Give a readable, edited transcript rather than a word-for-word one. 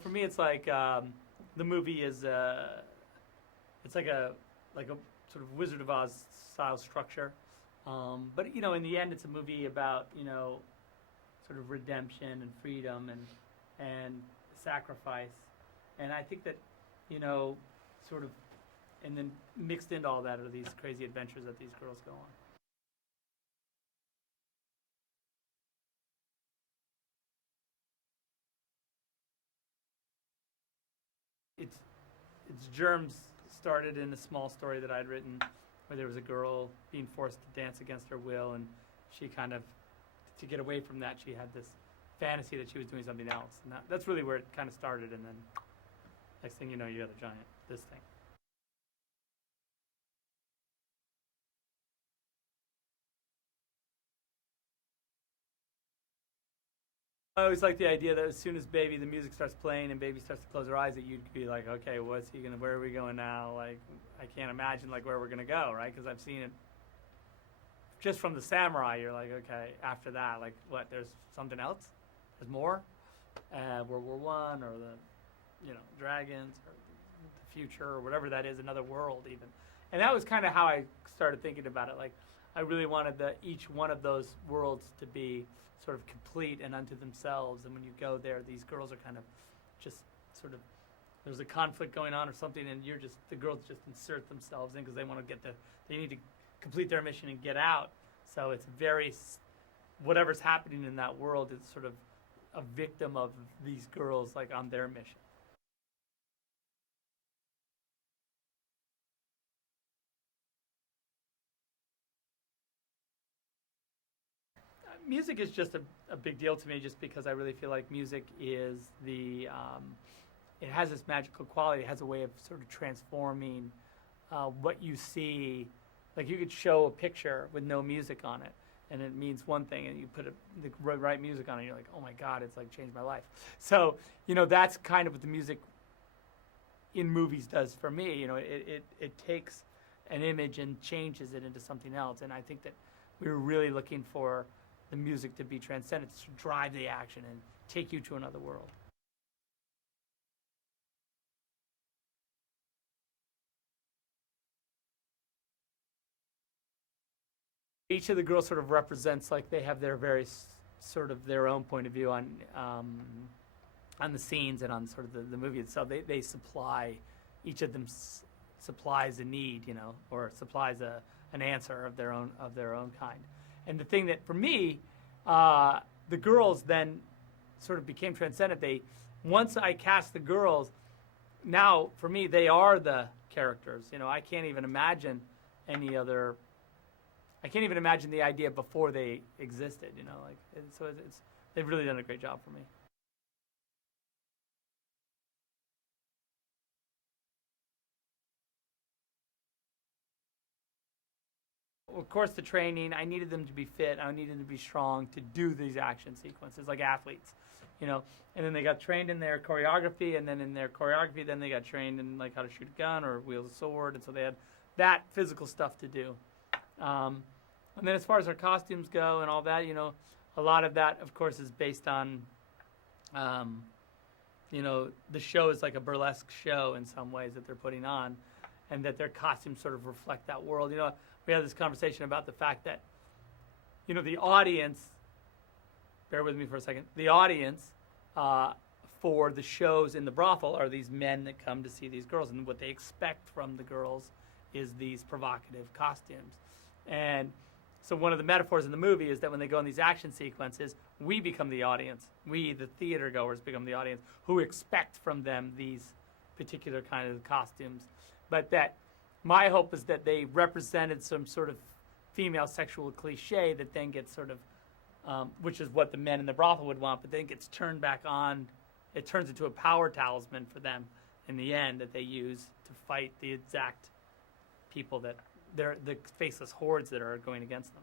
For me, it's like the movie is it's like a sort of Wizard of Oz style structure, but in the end, it's a movie about sort of redemption and freedom and sacrifice, and I think that sort of and then mixed into all that are these crazy adventures that these girls go on. It's its germs started in a small story that I'd written where there was a girl being forced to dance against her will, and she kind of, to get away from that, she had this fantasy that she was doing something else. And that's really where it kind of started, and then next thing you know, you got a giant, this thing. I always like the idea that as soon as the music starts playing and baby starts to close her eyes, that you'd be like, okay, where are we going now? Like, I can't imagine like where we're gonna go, right? Because I've seen it just from the samurai. You're like, okay, after that, like, what? There's something else. There's more. World War One, or the, dragons, or the future, or whatever that is, another world even. And that was kind of how I started thinking about it. Like, I really wanted each one of those worlds to be sort of complete and unto themselves. And when you go there, these girls are kind of just sort of, there's a conflict going on or something, and the girls just insert themselves in because they want to they need to complete their mission and get out. So it's whatever's happening in that world is sort of a victim of these girls, like, on their mission. Music is just a big deal to me, just because I really feel like music is it has this magical quality. It has a way of sort of transforming what you see. Like, you could show a picture with no music on it, and it means one thing, and you put the right music on it, and you're like, oh my God, it's like changed my life. So, that's kind of what the music in movies does for me. It takes an image and changes it into something else, and I think that we were really looking for the music to be transcendent, to drive the action and take you to another world. Each of the girls sort of represents, like, they have their very sort of their own point of view on the scenes and on sort of the movie itself. They supply, each of them supplies a need, or supplies an answer of their own kind. And the thing that, for me, the girls then sort of became transcendent. Once I cast the girls, now for me they are the characters. I can't even imagine any other. I can't even imagine the idea before they existed. So they've really done a great job for me. Of course, the training, I needed them to be fit. I needed them to be strong to do these action sequences like athletes, And then they got trained in their choreography, and then in their choreography, then they got trained in, like, how to shoot a gun or wield a sword, and so they had that physical stuff to do. And then as far as our costumes go and all that, a lot of that, of course, is based on, the show is like a burlesque show in some ways that they're putting on, and that their costumes sort of reflect that world. We had this conversation about the fact that, the audience, bear with me for a second, the audience for the shows in the brothel are these men that come to see these girls, and what they expect from the girls is these provocative costumes. And so one of the metaphors in the movie is that when they go in these action sequences, we become the audience. We, the theater goers, become the audience who expect from them these particular kind of costumes. But that my hope is that they represented some sort of female sexual cliche that then gets sort of, which is what the men in the brothel would want, but then gets turned back on. It turns into a power talisman for them in the end that they use to fight the exact people that they're the faceless hordes that are going against them.